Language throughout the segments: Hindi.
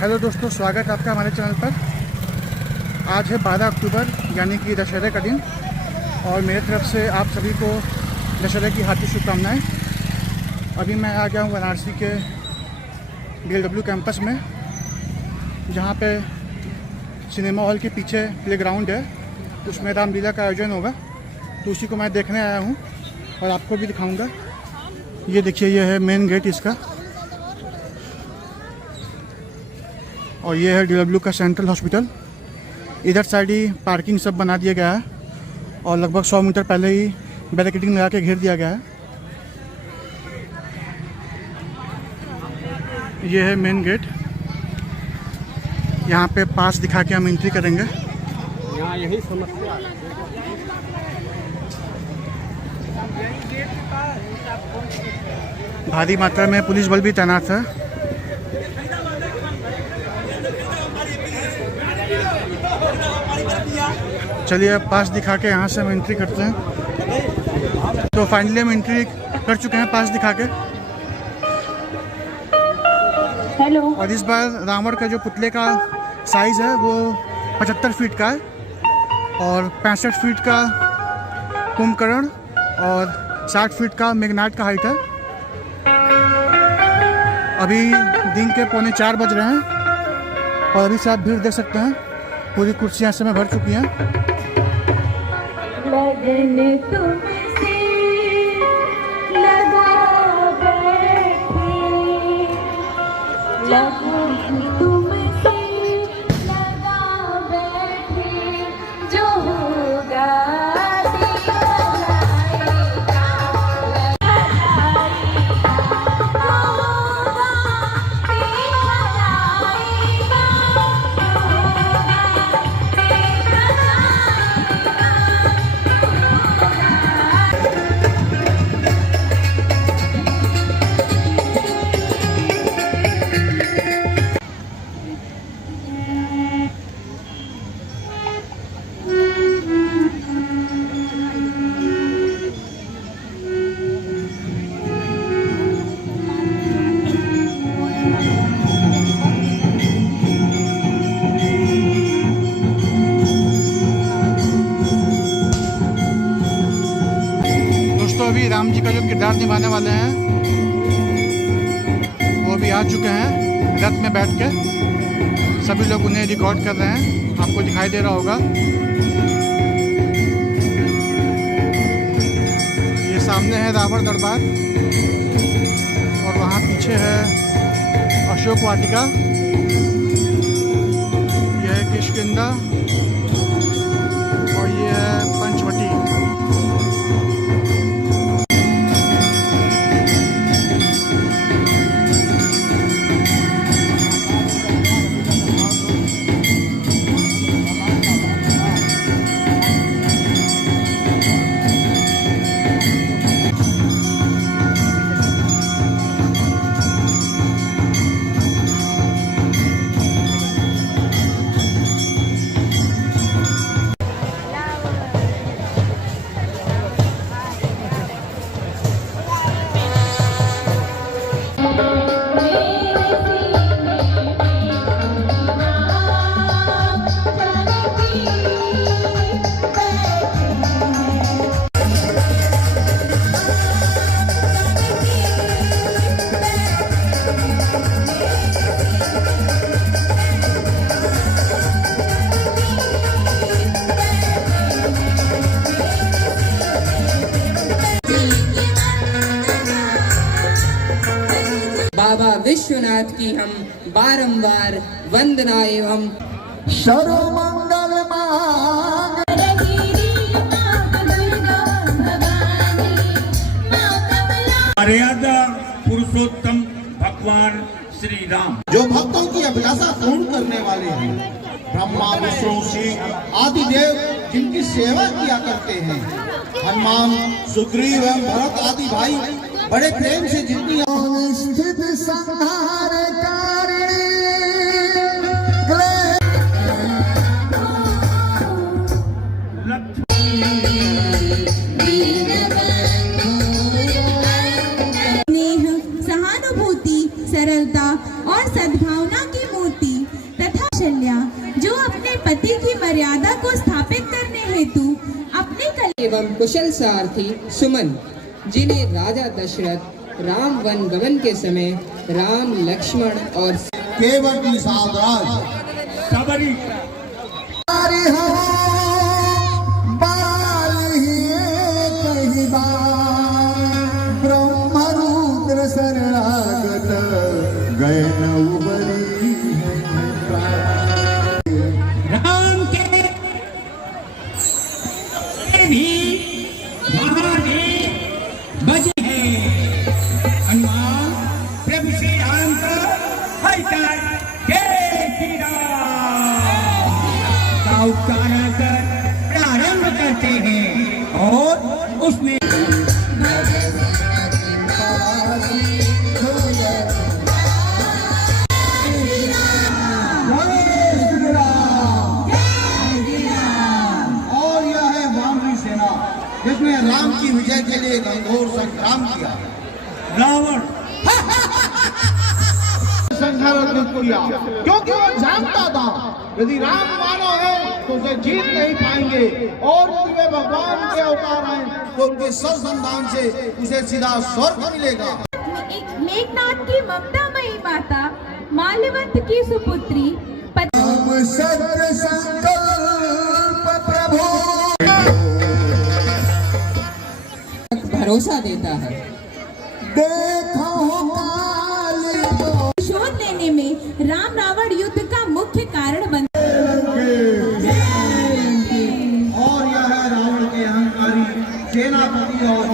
हेलो दोस्तों, स्वागत है आपका हमारे चैनल पर। आज है 12 अक्टूबर यानी कि दशहरे का दिन और मेरे तरफ से आप सभी को दशहरे की हार्दिक शुभकामनाएं। अभी मैं आ गया हूँ वाराणसी के BLW कैंपस में, जहाँ पे सिनेमा हॉल के पीछे प्लेग्राउंड है। उसमें रामलीला का आयोजन होगा, तो उसी को मैं देखने आया हूँ और आपको भी दिखाऊँगा। ये देखिए, ये है मेन गेट इसका और ये है DLW का सेंट्रल हॉस्पिटल। इधर साइड ही पार्किंग सब बना दिया गया है और लगभग 100 मीटर पहले ही बैरिकेडिंग लगा के घेर दिया गया है। ये है मेन गेट। यहाँ पे पास दिखा के हम एंट्री करेंगे। यहाँ यही समस्या है। भारी मात्रा में पुलिस बल भी तैनात है। चलिए अब पास दिखा के यहाँ से हम एंट्री करते हैं। तो फाइनली हम एंट्री कर चुके हैं पास दिखा के। हेलो। और इस बार रावण का जो पुतले का साइज़ है वो 75 फीट का है और 65 फीट का कुंभकर्ण और 60 फीट का मेघनाद का हाइट है। अभी दिन के 3:45 बज रहे हैं और अभी से आप भीड़ देख सकते हैं। पूरी कुर्सियाँ से में भर चुकी हैं। लगन तुमसे लगा बैठी, लगन तुमसे लगा बैठी, जो होगा अभी राम जी का जो किरदार निभाने वाले हैं वो भी आ चुके हैं रथ में बैठ के। सभी लोग उन्हें रिकॉर्ड कर रहे हैं, आपको दिखाई दे रहा होगा। ये सामने है रावण दरबार और वहाँ पीछे है अशोक वाटिका। यह है किष्किंधा और ये है पंचवटी। बाबा विश्वनाथ की हम बारंबार वंदना एवं सर्वमंगल मर्यादा पुरुषोत्तम भगवान श्री राम, जो भक्तों की अभिलाषा पूर्ण करने वाले हैं। ब्रह्मा विष्णु शिव आदि देव जिनकी सेवा किया करते हैं। हनुमान सुग्रीव एवं भरत आदि भाई बड़े प्रेम से जिनकी स्थित संहार सहानुभूति, सरलता और सद्भावना की मूर्ति पति की मर्यादा को स्थापित करने हेतु अपने एवं कुशल सारथी सुमन, जिन्हें राजा दशरथ राम वन गमन के समय राम, लक्ष्मण और केवट की सावराज सबरी ब्रह्मरुद्र शरणागत गए राम के भी महादेव बजे हैं। हनुमान प्रभु श्री राम का हरिकर जय श्री राम का उच्चारण कर प्रारंभ करते हैं और उसमें और यह है वानरी सेना जिसने राम की विजय के लिए घनघोर संग्राम किया। रावण संघर्ष किया क्योंकि वो जानता था यदि राम मानो है तो उसे जीत नहीं पाएंगे और यदि वे भगवान के अवतार हैं तो उनके सर संतान से उसे सीधा स्वर्ग मिलेगा। मेघनाथ की ममतामयी माता माल्यवंत की सुपुत्री सत्य संकल्प प्रभु भरोसा देता है। देखो शोध लेने में राम रावण युद्ध का मुख्य कारण बन और यह है रावण के अहंकारी सेनापति और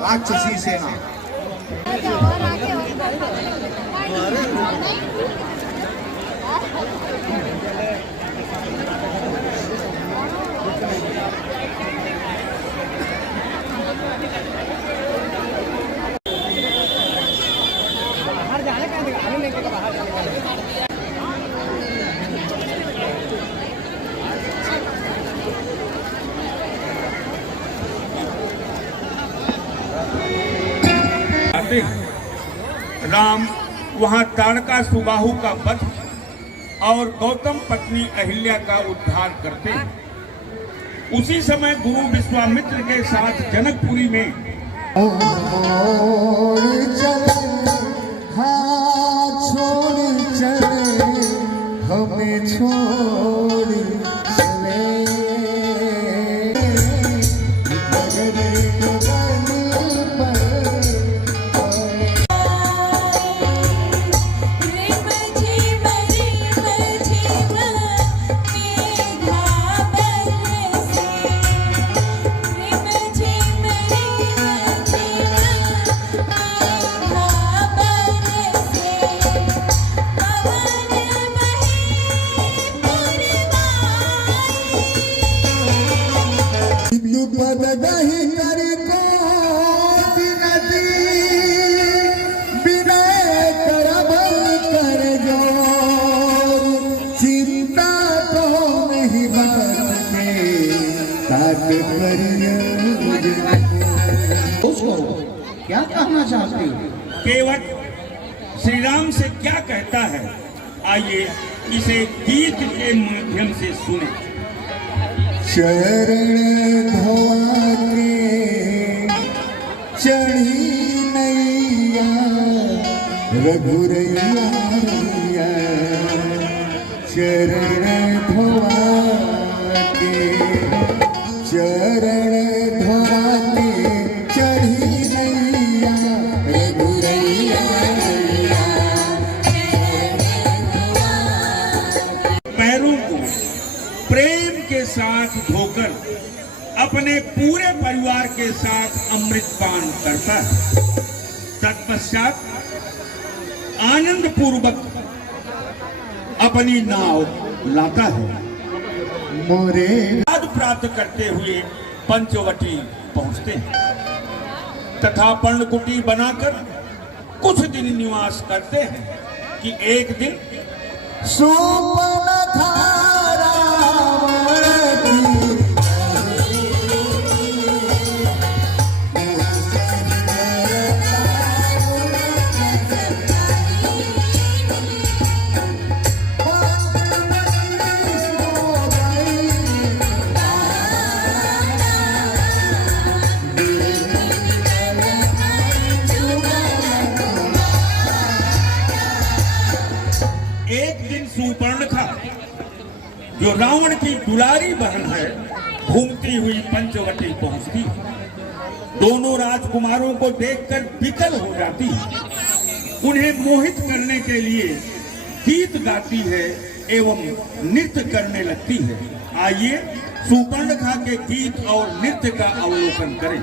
राक्षसी सेना। राम वहां ताड़का सुबाहु का वध और गौतम पत्नी अहिल्या का उद्धार करते हैं। उसी समय गुरु विश्वामित्र के साथ जनकपुरी में हमें छोड़ क्या कहना चाहते हो? केवट श्री राम से क्या कहता है, आइए इसे गीत के माध्यम से सुने। शरण धोआ के चढ़ी नैया रघुरैया चरण धोआ के चरण धोआ के चढ़ी नैया रघुरैया पैरों को प्रेम के साथ धोकर अपने पूरे परिवार के साथ अमृत पान करता है। तत्पश्चात आनंद पूर्वक अपनी नाव लाता है। मोरे पद प्राप्त करते हुए पंचवटी पहुंचते हैं तथा पर्णकुटी बनाकर कुछ दिन निवास करते हैं कि एक दिन सुपन धारा एक दिन सुपर्णखा, जो रावण की दुलारी बहन है, घूमती हुई पंचवटी पहुंचती। दोनों राजकुमारों को देखकर विकल हो जाती, उन्हें मोहित करने के लिए गीत गाती है एवं नृत्य करने लगती है। आइए सुपर्णखा के गीत और नृत्य का अवलोकन करें।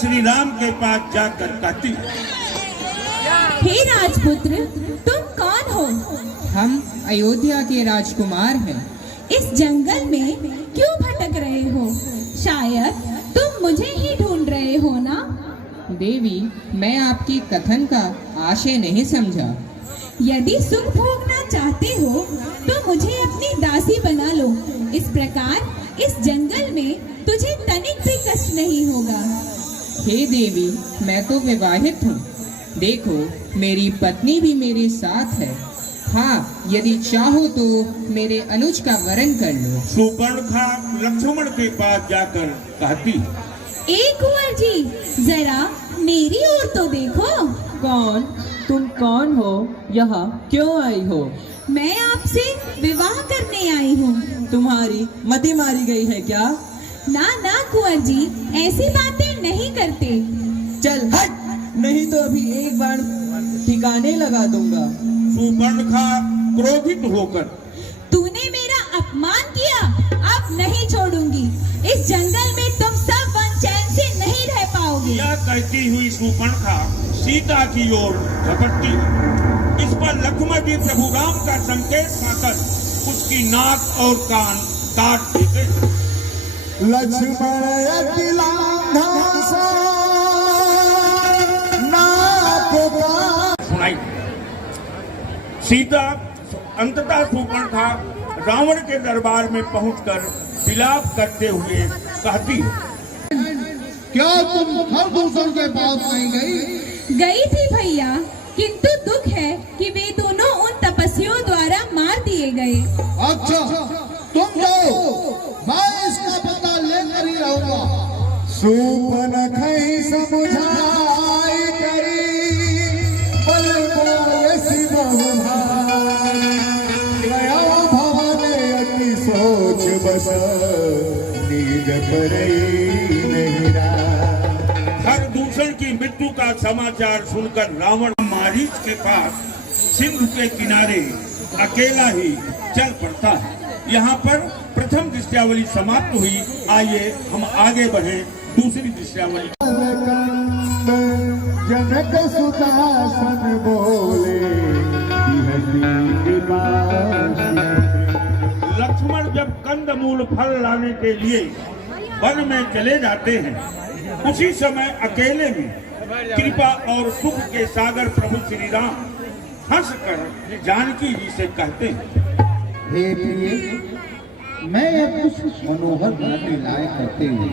श्री राम के पास जाकर कहती, हे राजपुत्र, तुम कौन हो? हम अयोध्या के राजकुमार हैं। इस जंगल में क्यों भटक रहे हो? शायद तुम मुझे ही ढूंढ रहे हो ना? देवी, मैं आपकी कथन का आशय नहीं समझा। यदि सुख भोगना चाहते हो तो मुझे अपनी दासी बना लो। इस प्रकार इस जंगल में तुझे तनिक भी कष्ट नहीं होगा। हे देवी, मैं तो विवाहित हूँ। देखो, मेरी पत्नी भी मेरे साथ है। हाँ, यदि चाहो तो मेरे अनुज का वरण कर लो। सुपर्णखा लक्ष्मण के पास जाकर कहती, कुंवर जी, जरा मेरी ओर तो देखो। कौन? तुम कौन हो? यहाँ क्यों आई हो? मैं आपसे विवाह करने आई हूँ। तुम्हारी मति मारी गई है क्या? ना ना कुंवर जी, ऐसी बातें नहीं करते। चल हट, नहीं तो अभी एक बार ठिकाने लगा दूंगा। सुपर्णखा क्रोधित होकर, तूने मेरा अपमान किया, अब नहीं छोड़ूंगी। इस जंगल में तुम सब वन चैन से नहीं रह पाओगे। यह कहती हुई सुपर्णखा सीता की ओर झपटती। इस पर लक्ष्मण जी प्रभु राम का संकेत पाकर उसकी नाक और कान काट देते। लक्ष्मण सुनाई। सीता अंततः सुपर्णखा रावण के दरबार में पहुंचकर विलाप करते हुए कहती, क्या तुम हर दूसरों के पास नहीं गई? गई थी भैया, किंतु दुख है कि वे दोनों उन तपस्वियों द्वारा मार दिए गए। अच्छा, तुम जाओ, मैं इसका पता लेकर ही रहूंगा। सुपर्णखा समझाई करी, बल बोले बहुभारी, गया भवन अति सोच बस, नींद परई नहीं रात। हर दूषण की मृत्यु का समाचार सुनकर रावण मारीच के पास सिंधु के किनारे अकेला ही चल पड़ता है। यहाँ पर प्रथम दृश्यावली समाप्त हुई। आइए हम आगे बढ़े दूसरी दृश्यावली। जनक सुदासन बोले, लक्ष्मण जब कंदमूल फल लाने के लिए वन में चले जाते हैं, उसी समय अकेले में कृपा और सुख के सागर प्रभु श्री राम हंसकर जानकी जी से कहते हैं, हे प्रिय, मैं अब कुछ मनोहर घटना लायक करते हुए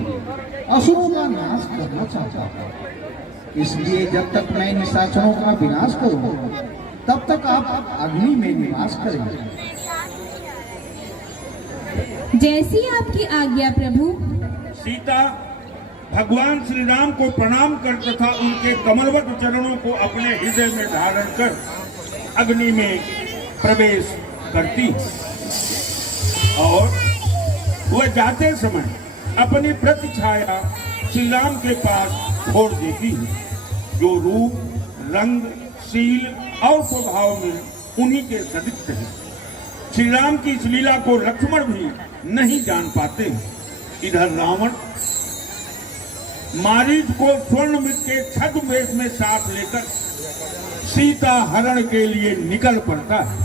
असुरों का नाश करना चाहता हूँ। इसलिए जब तक मैं निशाचरों का विनाश करूँ, तब तक आप अग्नि में निवास करेंगे। जैसी आपकी आज्ञा प्रभु। सीता भगवान श्री राम को प्रणाम कर तथा उनके कमलवत चरणों को अपने हृदय में धारण कर अग्नि में प्रवेश करती और वह जाते समय अपनी प्रतिछाया श्री राम के पास छोड़ देती है, जो रूप, रंग, शील और स्वभाव में उन्हीं के सदृश है। श्री राम की इस लीला को लक्ष्मण भी नहीं जान पाते। इधर रावण मारीच को स्वर्ण मृग के छद्म वेश में साथ लेकर सीता हरण के लिए निकल पड़ता है।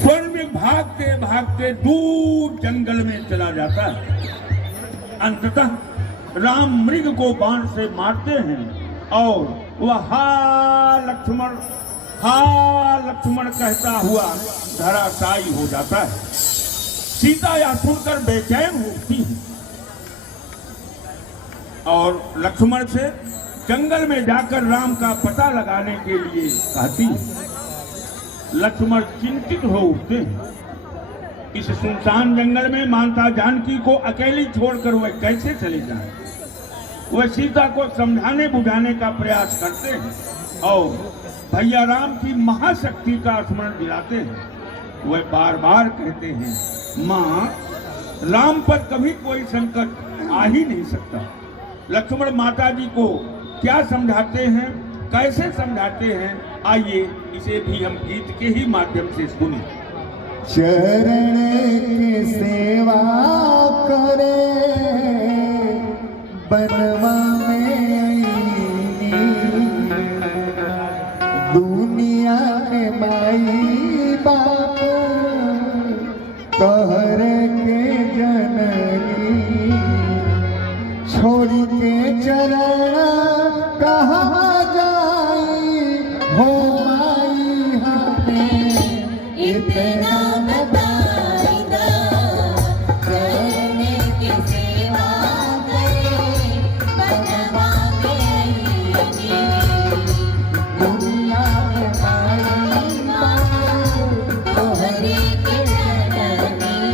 स्वर्ण मृग भागते भागते दूर जंगल में चला जाता है। अंततः राम मृग को बाण से मारते हैं और वह हा लक्ष्मण कहता हुआ धराशायी हो जाता है। सीता यह सुनकर बेचैन होती है और लक्ष्मण से जंगल में जाकर राम का पता लगाने के लिए कहती है। लक्ष्मण चिंतित हो उठते हैं। इस सुनसान जंगल में माता जानकी को अकेली छोड़कर वह कैसे चले जाए। वह सीता को समझाने बुझाने का प्रयास करते हैं और भैया राम की महाशक्ति का स्मरण दिलाते हैं। वह बार बार कहते हैं, माँ, राम पर कभी कोई संकट आ ही नहीं सकता। लक्ष्मण माता जी को क्या समझाते हैं, कैसे समझाते हैं, आइए इसे भी हम गीत के ही माध्यम से सुने। चरण की सेवा करे बनवा में दुनिया में माई बाप कहर के जननी छोड़ के चरण कहाँ जाई हो माई हमें इतना बताइना करने की सेवा करे बनवा में दुनिया में माई तोहरे के जननी।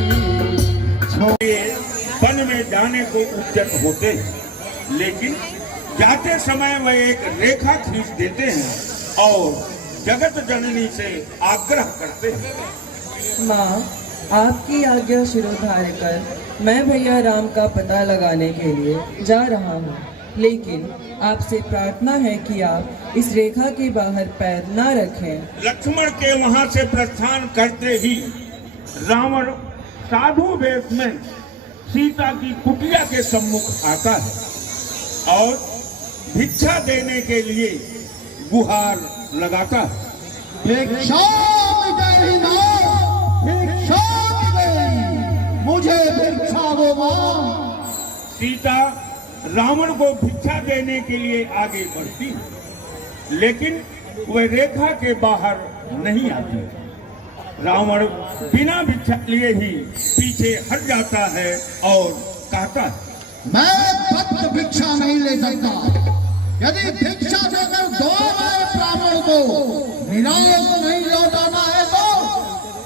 वन में जाने को उद्यत होते हैं, लेकिन जाते समय वह एक रेखा खींच देते हैं और जगत जननी से आग्रह करते हैं। माँ, आपकी आज्ञा शिरोधार्य कर मैं भैया राम का पता लगाने के लिए जा रहा हूँ, लेकिन आपसे प्रार्थना है कि आप इस रेखा के बाहर पैर न रखें। लक्ष्मण के वहां से प्रस्थान करते ही रावण साधु वेश में सीता की कुटिया के सम्मुख आता है और भिक्षा देने के लिए गुहार लगाता है। भिक्षा मिटाई माँ, भिक्षा मिटाई, मुझे भिक्षा दो माँ। सीता रावण को भिक्षा देने के लिए आगे बढ़ती है, लेकिन वह रेखा के बाहर नहीं आती। रावण बिना भिक्षा लिए ही पीछे हट जाता है और कहता है, मैं भक्त भिक्षा नहीं ले सकता। यदि भिक्षा देकर दो मैं ब्राह्मण को निराश नहीं लौटाना है तो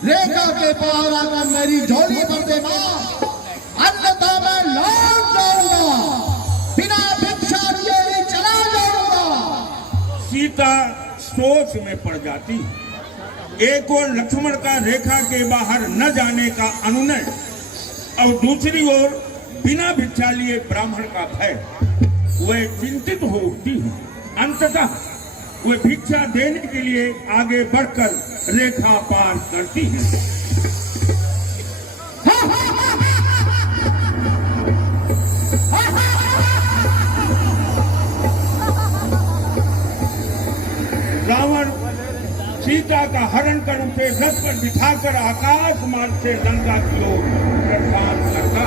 रेखा के पार आकर मेरी झोली भर देना, अन्यथा मैं लौट जाऊंगा, बिना भिक्षा लिए ही चला जाऊंगा। सीता सोच में पड़ जाती है। एक और लक्ष्मण का रेखा के बाहर न जाने का अनुनय और दूसरी ओर बिना भिक्षा लिए ब्राह्मण का भय। वह चिंतित हो उठती है। अंततः वह भिक्षा देने के लिए आगे बढ़कर रेखा पार करती है। रावण सीता का हरण कर उसे रथ पर बिठाकर आकाश मार्ग से लंका की ओर प्रस्थान करता।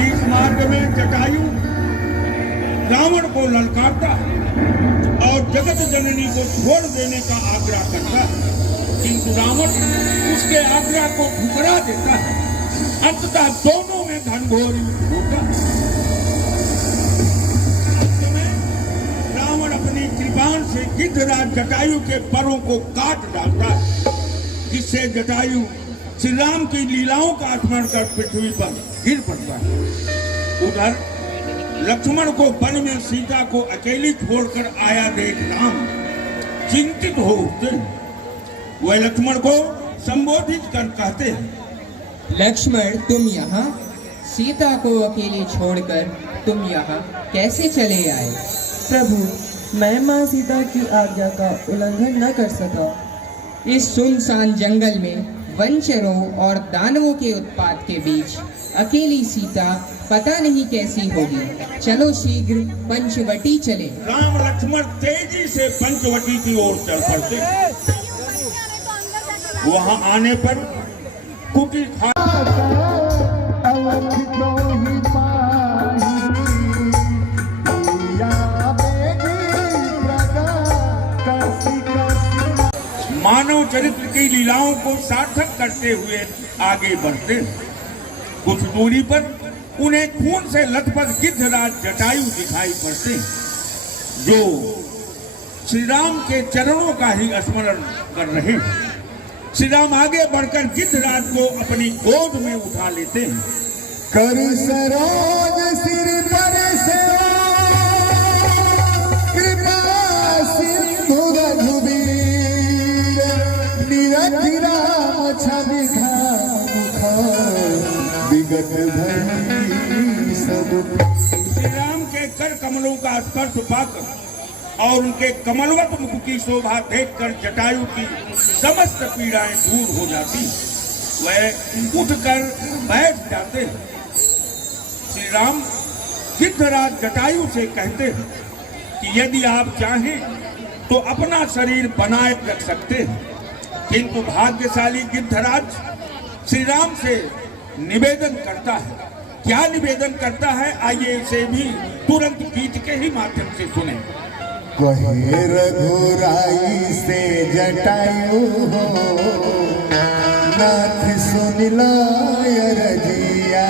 इस मार्ग में जटायु रावण को ललकारता और जगत जननी को छोड़ देने का आग्रह करता है, किंतु रावण उसके आग्रह को ठुकरा देता है। अंततः दोनों में घनघोर युद्ध होता है। अंत में रावण अपनी कृपाण से गिद्धराज जटायु के परों को काट डालता है, जिससे जटायु श्री राम की लीलाओं का स्मरण कर पृथ्वी पर गिर पड़ता है। उधर लक्ष्मण को वन में सीता को अकेली छोड़कर आया देख राम चिंतित हो उठते हैं। वह लक्ष्मण को संबोधित कर कहते हैं, लक्ष्मण, तुम यहाँ सीता को अकेले छोड़कर तुम यहाँ कैसे चले आए? प्रभु, मैं माँ सीता की आज्ञा का उल्लंघन न कर सका। इस सुनसान जंगल में वंचरों और दानवों के उत्पात के बीच अकेली सीता पता नहीं कैसी होगी। चलो शीघ्र पंचवटी चले। राम लक्ष्मण तेजी से पंचवटी की ओर चल पड़ते। वहां आने पर कुटी मानव चरित्र की लीलाओं को सार्थक करते हुए आगे बढ़ते। कुछ दूरी पर उन्हें खून से लथपथ गिद्धराज जटायु दिखाई पड़ते, जो श्री राम के चरणों का ही स्मरण कर रहे हैं। श्री राम आगे बढ़कर गिद्धराज को अपनी गोद में उठा लेते हैं। कर सरोज सिर पर से कृपा सिंधु रघुवीर निरख राम छवि विगत भई सब। श्री राम के कर कमलों का स्पर्श पाकर और उनके कमलवत मुख की शोभा देखकर जटायु की समस्त पीड़ाएं दूर हो जाती, वह उठकर बैठ जाते हैं। श्री राम गिद्धराज जटायु से कहते हैं कि यदि आप चाहें तो अपना शरीर बनाए रख सकते हैं, किंतु भाग्यशाली गिद्धराज श्री राम से निवेदन करता है। क्या निवेदन करता है, आइए इसे भी तुरंत गीत के ही माध्यम से सुने। कहे रघुराई से जटायु हो नाथ सुन लो रजिया।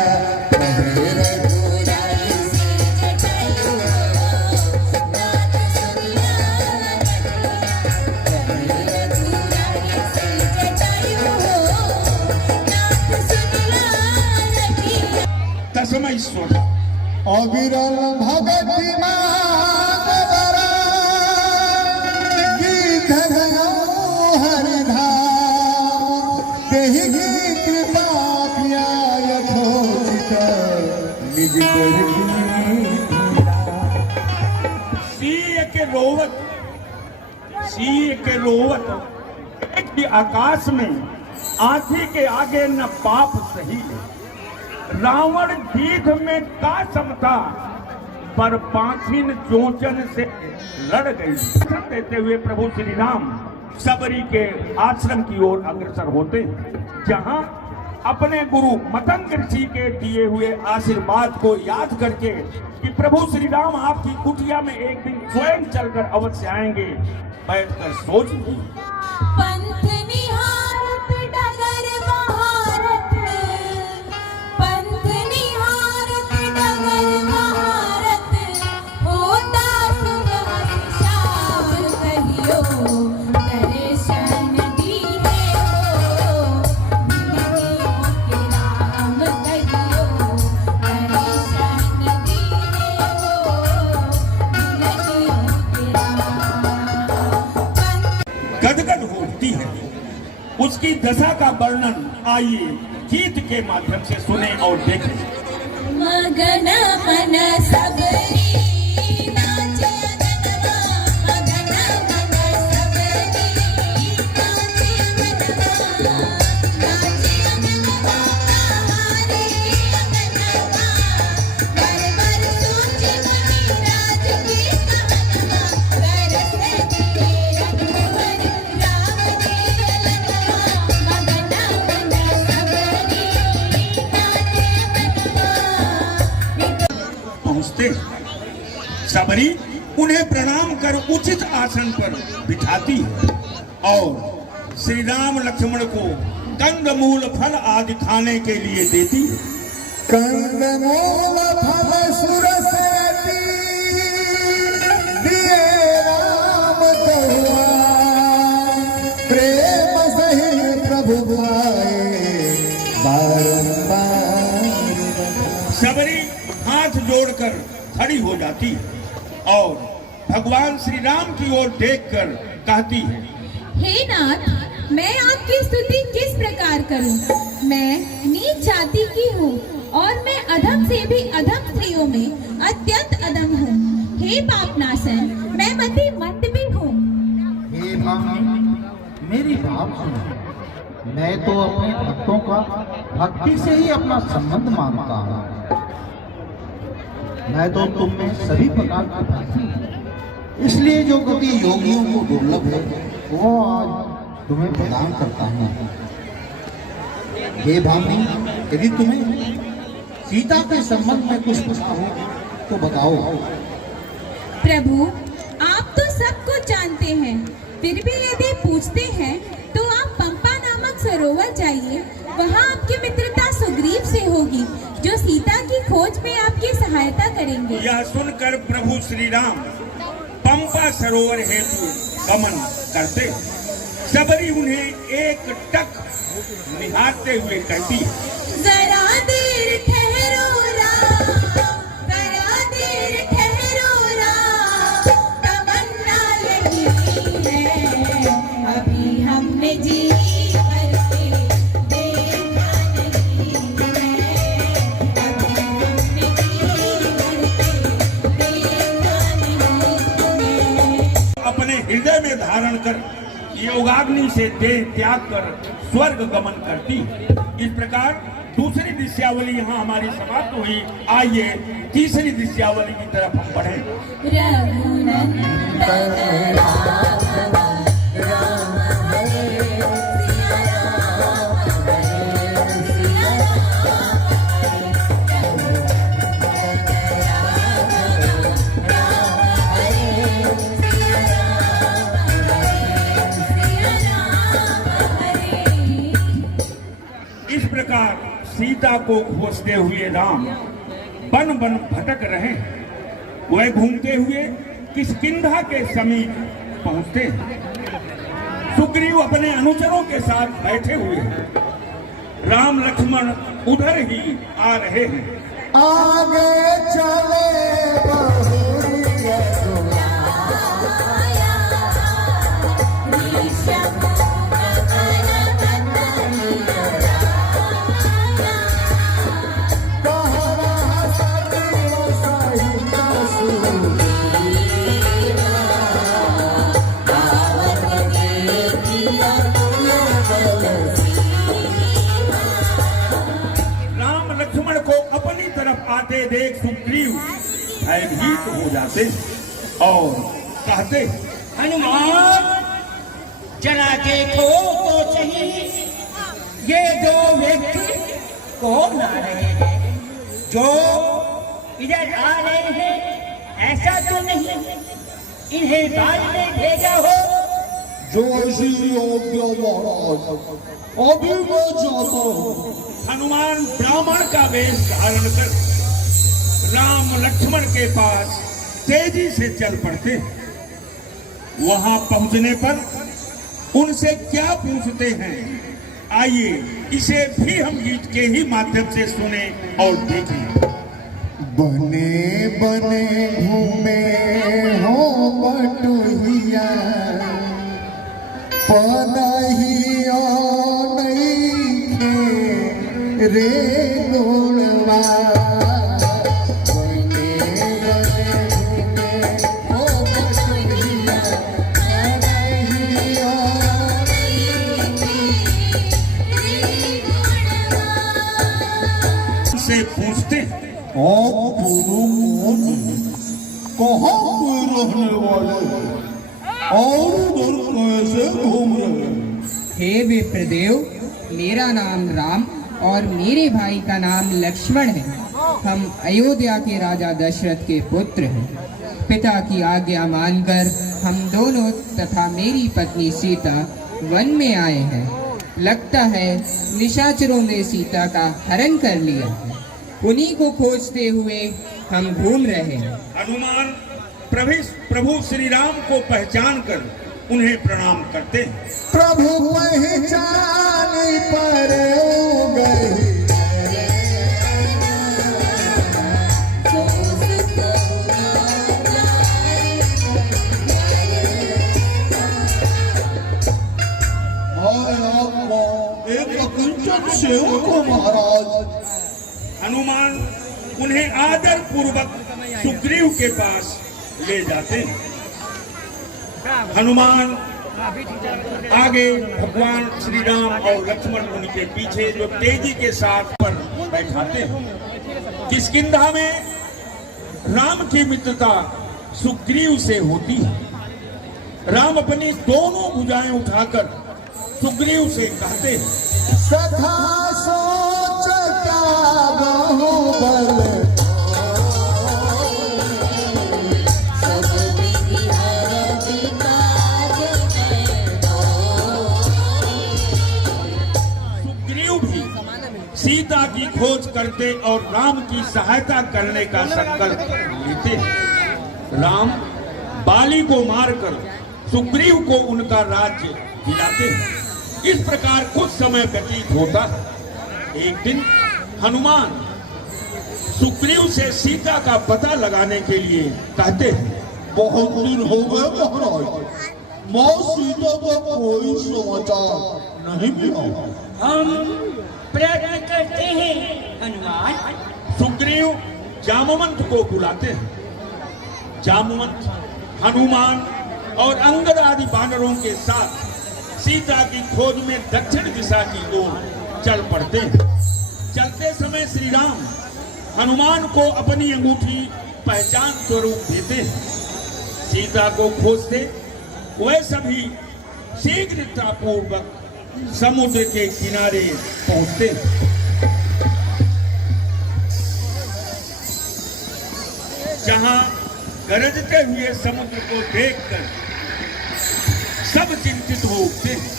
कहे रघुराई से जटायु हो नाथ सुन लो रजिया। तस्मै स्वर अविरल भगति सिंह के रोवत एक भी आकाश में आंधी के आगे न पाप सही है। रावण गीध में का समता पर पाखिन चोचन से लड़ गई। देते हुए प्रभु श्री राम सबरी के आश्रम की ओर अग्रसर होते हैं, जहां अपने गुरु मतंग ऋषि के दिए हुए आशीर्वाद को याद करके कि प्रभु श्री राम आपकी कुटिया में एक दिन स्वयं चलकर अवश्य आएंगे, बैठकर सोच ली। पंथ निहारत डगर महारत, पंथ निहारत डगर महारत, होता सुबह शाम कहियो दर्शन दिए हो। बिनतियों के राम कहियो दर्शन दिए हो। बिनतियों के राम गदगद होती है, उसकी दशा का वर्णन आइए गीत के माध्यम से सुने और देखें। मगन मन सबरी नाचे अगनवा, मगन मन सबरी नाचे अगनवा, नाचे अगनवा हमारे अगनवा, बर बर सोचे मुनि राज की कहनवा, तरस दिए रघुवर राम के ललनवा, मगन मन सबरी नाचे अगनवा। पहुंचते सबरी उन्हें प्रणाम कर उचित आसन पर बिठाती है और श्री राम लक्ष्मण को कंदमूल फल आदि खाने के लिए देती है। कंदमूल फल सुरसती दिए राम कहुआ, प्रेम सहित प्रभु भाए बारंबार। सबरी हाथ जोड़कर खड़ी हो जाती है और भगवान श्री राम की ओर देखकर कहती है, हे नाथ, मैं आपकी स्तुति किस प्रकार करूं? मैं नीच जाति की हूँ और मैं अधम से भी अधम स्त्रियों में अत्यंत अधम हूँ। हे पापनाशन, मैं मति मंद भी हूँ। हे भामी, मेरी बात सुनो। मैं तो अपने भक्तों का भक्ति से ही अपना संबंध मानता हूँ। मैं तो तुम में सभी प्रकार की भक्ति हूँ। इसलिए जो गति योगियों को दुर्लभ है वो आज तुम्हें प्रदान करता हूँ। हे भामी, यदि तुम्हें सीता के संबंध में कुछ पूछना हो तो बताओ। प्रभु, आप तो सब कुछ जानते हैं, फिर भी यदि पूछते हैं तो आप पंपा नामक सरोवर जाइए। वहाँ आपकी मित्रता सुग्रीव से होगी, जो सीता की खोज में आपकी सहायता करेंगे। यह सुनकर प्रभु श्री राम पंपा सरोवर हेतु गमन करते सबरी उन्हें एक टक निहारते हुए कहती है, जरा देर ठहरो राम, जरा देर ठहरो राम, तमन्ना यही है अभी हमने जी करके देखा नहीं है, अभी हमने जी करके देखा नहीं है। अपने हृदय में धारण कर योगाग्नि से देह त्याग कर स्वर्ग गमन करती। इस प्रकार दूसरी दृश्यावली यहाँ हमारी समाप्त हुई। आइए तीसरी दृश्यावली की तरफ हम बढ़ें। रघुनंदन इस प्रकार सीता को खोजते हुए राम वन वन भटक रहे हैं। वह घूमते हुए किष्किंधा के समीप पहुंचते हैं। सुग्रीव अपने अनुचरों के साथ बैठे हुए हैं। राम लक्ष्मण उधर ही आ रहे हैं। आगे चले बहुरिया राम लक्ष्मण को अपनी तरफ आते देख सुग्रीव भयभीत हो जाते और कहते, हनुमान जरा देखो तो सही, ये दो व्यक्ति कौन आ रहे हैं? जो इधर आ रहे हैं ऐसा तो नहीं इन्हें बाद में भेजा हो? जो ऐसी योग्य महाराज अभी मैं जाता हूँ। हनुमान ब्राह्मण का वेश धारण कर राम लक्ष्मण के पास तेजी से चल पड़ते। वहां पहुंचने पर उनसे क्या पूछते हैं, आइए इसे भी हम गीत के ही माध्यम से सुने और देखें। बने बने घूमे हो बटुहिया पनहिया नहीं रे गोलवा। बने बने घूमे हो बटुहिया पनहिया से पूछते हैं, आप कहाँ पे रहने वाले हैं और उधर कैसे घूम रहे हैं? हे विप्रदेव, मेरा नाम राम और मेरे भाई का नाम लक्ष्मण है। हम अयोध्या के राजा दशरथ के पुत्र हैं। पिता की आज्ञा मानकर हम दोनों तथा मेरी पत्नी सीता वन में आए हैं। लगता है निशाचरों ने सीता का हरण कर लिया है। उन्हीं को खोजते हुए हम घूम रहे हैं। हनुमान प्रभु श्री राम को पहचान कर उन्हें प्रणाम करते हैं। प्रभु पहचान पर गए एक अकिंचन सेवक हो महाराज। हनुमान उन्हें आदर पूर्वक सुग्रीव के पास ले जाते हैं। हनुमान आगे भगवान श्री राम और लक्ष्मण उनके पीछे जो तेजी के साथ पर बैठाते हैं। किष्किंधा में राम की मित्रता सुग्रीव से होती है। राम अपनी दोनों भुजाएं उठाकर सुग्रीव से कहते हैं, सखा सोच का बाहुबल सीता की खोज करते और राम की सहायता करने का संकल्प लेते हैं। राम बाली को मारकर सुग्रीव को उनका राज्य दिलाते हैं। इस प्रकार कुछ समय व्यतीत होता है। एक दिन हनुमान सुग्रीव से सीता का पता लगाने के लिए कहते हैं, बहुत दिन हो गए महाराज, माँ सीता का कोई समाचार नहीं मिला। हम प्रयत्न करते हैं हनुमान। सुग्रीव जामवंत को बुलाते हैं। जामवंत हनुमान और अंगद आदि वानरों के साथ सीता की खोज में दक्षिण दिशा की ओर चल पड़ते हैं। चलते समय श्री राम हनुमान को अपनी अंगूठी पहचान स्वरूप देते हैं। सीता को खोजते वे सभी शीघ्रतापूर्वक समुद्र के किनारे पहुंचते हैं। जहां गरजते हुए समुद्र को देखकर सब चिंतित हो उठते हैं।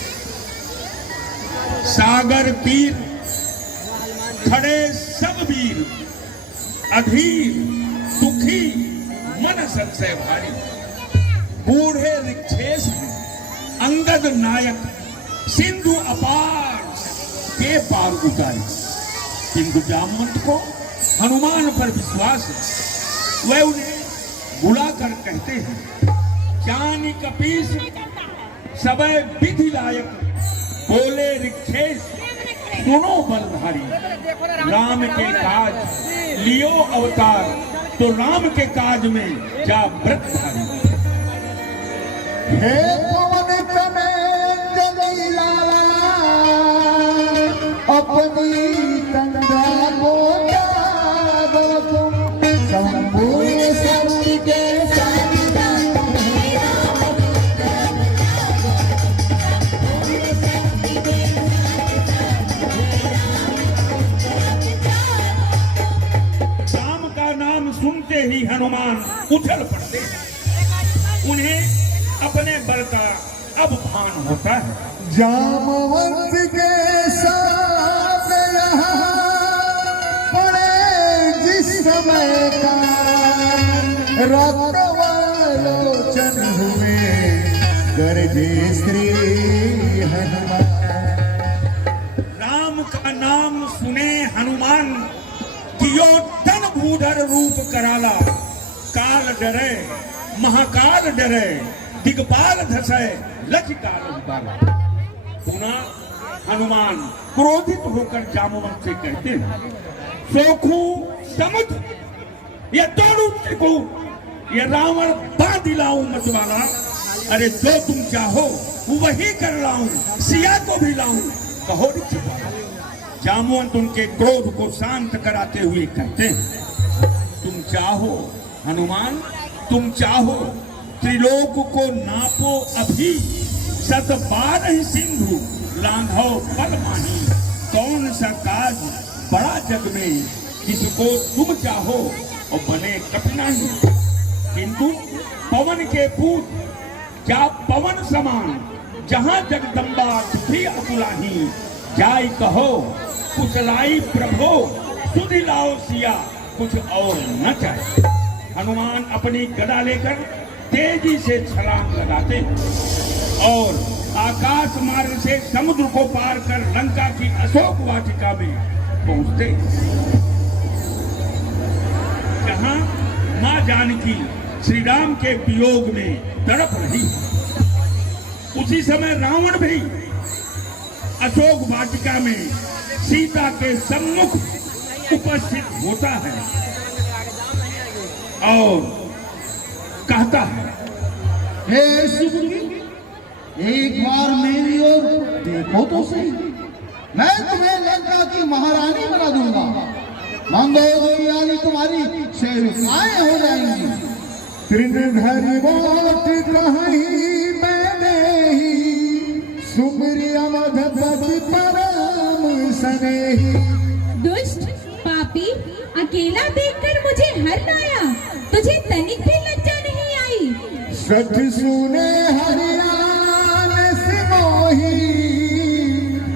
सागर तीर खड़े सब वीर, अधीर दुखी मन संशय भारी। बूढ़े रिक्षेश हैं, अंगद नायक सिंधु अपार के पार उतारे। किंतु जामवंत को हनुमान पर विश्वास है। वह उन्हें बुलाकर कहते हैं, ज्ञानी कपीस सबय विधि लायक, बोले रिक्षेश सुनो बलधारी। राम के काज लियो अवतार, तो राम के काज में जा व्रत धारी। हे पवन तनय जलीला, अपनी तंद्रा को त्यागो तुम, संपूर्ण शक्ति के राम का नाम सुनते ही हनुमान उछल पड़ते हैं। उन्हें अपने बल का अब भान होता है। जामवंत के साथ यहाँ पड़े जिस समय का, रक्तवालोचन हुए गरजे श्री हनुमान। राम का नाम सुने हनुमान, कियो तन भूधर रूप कराला। काल डरे महाकाल डरे, दिगपाल धसय लखकाल उबाला। पुनः हनुमान क्रोधित होकर जामवंत से कहते हैं, सोखू समुद्र या तोड़ू त्रिकूट, ये रावण बांध लाऊं मतवाला। अरे जो तुम चाहो वही कर लाऊं, सिया को भी लाऊं, कहो ऋषिवाला। जामवंत उनके क्रोध को शांत कराते हुए कहते हैं, तुम चाहो हनुमान, तुम चाहो त्रिलोक को नापो अभी, 112 सिंधु लांघो बल माही। कौन सा काज बड़ा जग में, जिसको तुम चाहो और बने कठिनाई। किंतु पवन के पूत क्या पवन समान, जहां जगदम्बा भी अतुलाही। जाय कहो कुशलाई प्रभो, सुधि लाओ सिया, कुछ और न चाहे। हनुमान अपनी गदा लेकर तेजी से छलांग लगाते और आकाश मार्ग से समुद्र को पार कर लंका की अशोक वाटिका में पहुंचते, जहां मां जानकी श्री राम के वियोग में तड़प रही। उसी समय रावण भी अशोक वाटिका में सीता के सम्मुख उपस्थित होता है और कहता है, हे सुग्रीव, एक बार मेरी ओर देखो तो सही, मैं तुम्हें लंका की महारानी बना दूंगा। मंदोदरी आदि तुम्हारी सेविकाएं हो जाएंगी। तृणधरि वाट कहीं मैंने ही, सुमरि अवधपति परम सनेही। दुष्ट पापी, अकेला देखकर मुझे हर्ष आया, तुझे तनिक भी लज्जा नहीं आई। सठ सुने हरियाण सिमोही,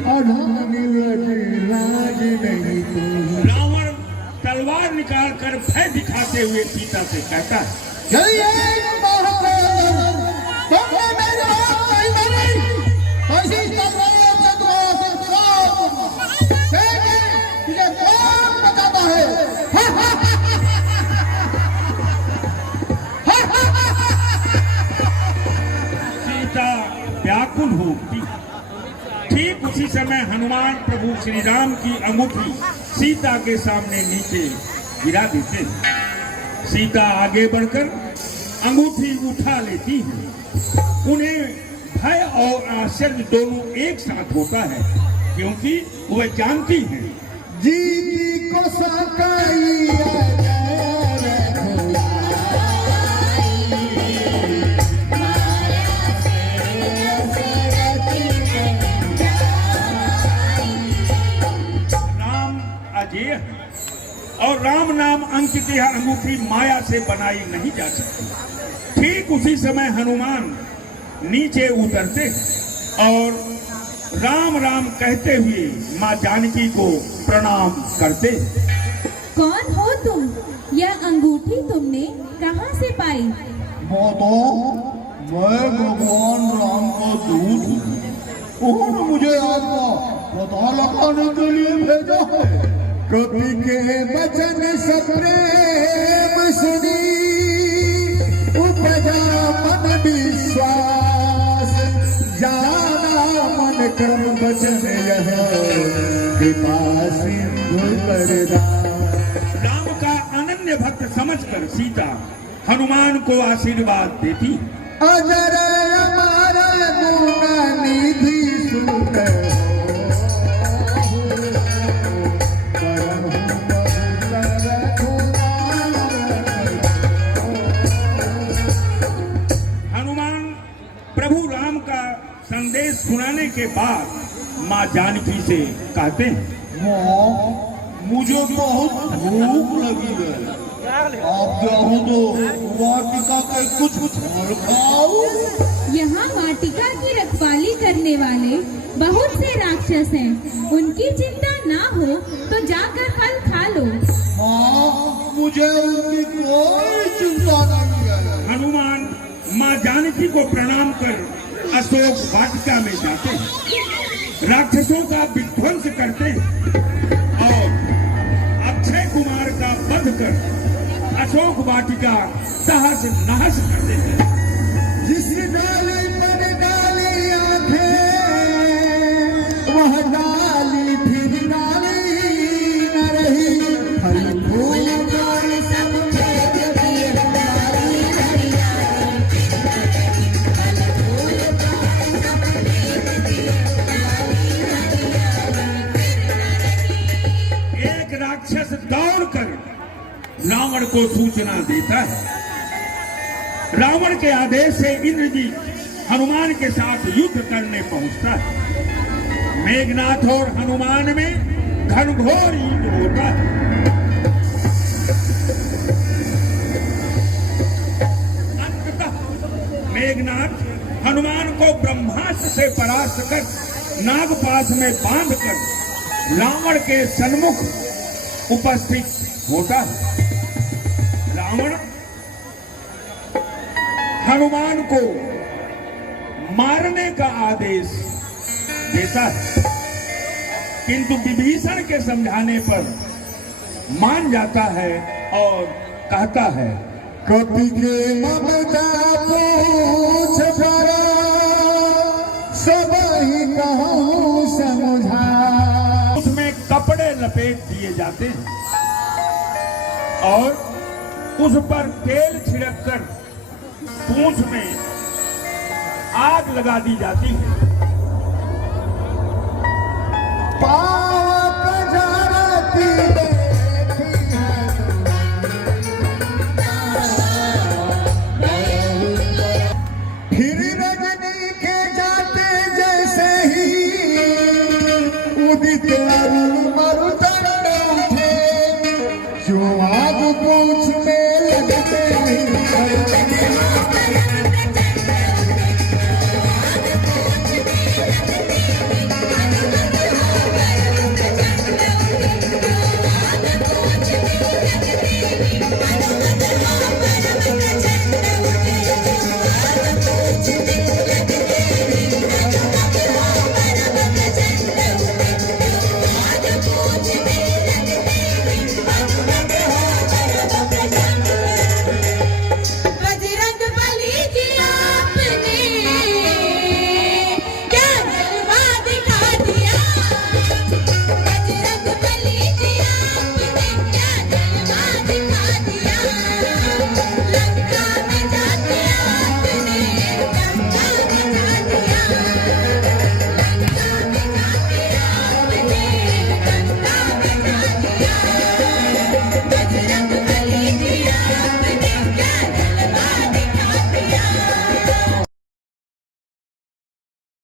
अढ़ान लज लाज नहीं तू। रावण तलवार निकालकर भय दिखाते हुए सीता से कहता है, चलिए उसी समय हनुमान प्रभु श्री राम की अंगूठी सीता के सामने नीचे गिरा देते हैं। सीता आगे बढ़कर अंगूठी उठा लेती है। उन्हें भय और आश्चर्य दोनों एक साथ होता है, क्योंकि वह जानती हैं जी को सकाई राम अजय है और राम नाम अंकित यह अंगूठी माया से बनाई नहीं जा सकती। ठीक उसी समय हनुमान नीचे उतरते और राम राम कहते हुए माँ जानकी को प्रणाम करते। कौन हो तुम? यह अंगूठी तुमने कहाँ से पाई? माता, मैं भगवान राम का दूत हूँ। उन्होंने मुझे आपका पता लगाने के लिए भेजा है। कवि के वचन सप्रेम सुनी, उपजा मन विश्वास, जाना मन क्रम वचन यह, कृपा सिंधु वरदान। राम का अनन्य भक्त समझकर सीता हनुमान को आशीर्वाद देती। अजर अमर गुण निधि सुत हनुमान प्रभु राम का संदेश सुनाने के बाद माँ जानकी से कहते हैं, माँ, मुझे बहुत भूख लगी है। आप चाहो तो वाटिका के कुछ फल खाओ। यहाँ वाटिका की रखवाली करने वाले बहुत से राक्षस हैं। उनकी चिंता ना हो तो जाकर फल खा लो। हाँ, मुझे उनकी कोई चिंता नहीं है। हनुमान माँ जानकी को प्रणाम कर अशोक वाटिका में जाते हैं, राक्षसों का विध्वंस करते हैं और अक्षय कुमार का वध कर अशोक वाटिका तहस नहस कर देते हैं। जिस डाली पर डाली आंखें, वह डाली फिर डाली न रही। फल फूल फल सब फेंक दिए हमारी हरियाली। फल फूल फल सब फेंक दिए हमारी हरियाली। एक राक्षस दौड़कर रावण को सूचना देता है। रावण के आदेश से इंद्रजीत हनुमान के साथ युद्ध करने पहुंचता है। मेघनाथ और हनुमान में घनघोर युद्ध होता है। अंततः मेघनाथ हनुमान को ब्रह्मास्त्र से परास्त कर नागपाश में बांधकर रावण के सन्मुख उपस्थित होता है। रावण हनुमान को मारने का आदेश देता है, किंतु विभीषण के समझाने पर मान जाता है और कहता है, कपि के ममता पूछ भरा, सब ही कहूँ समझा। उसमें कपड़े लपेट दिए जाते हैं और उस पर तेल छिड़ककर पूंछ में आग लगा दी जाती है। पावक जरती देखी है, फिर रजनी के जाते जैसे ही उदित अरुण मरुदंड उठे, जो आग पूछ में लगते ही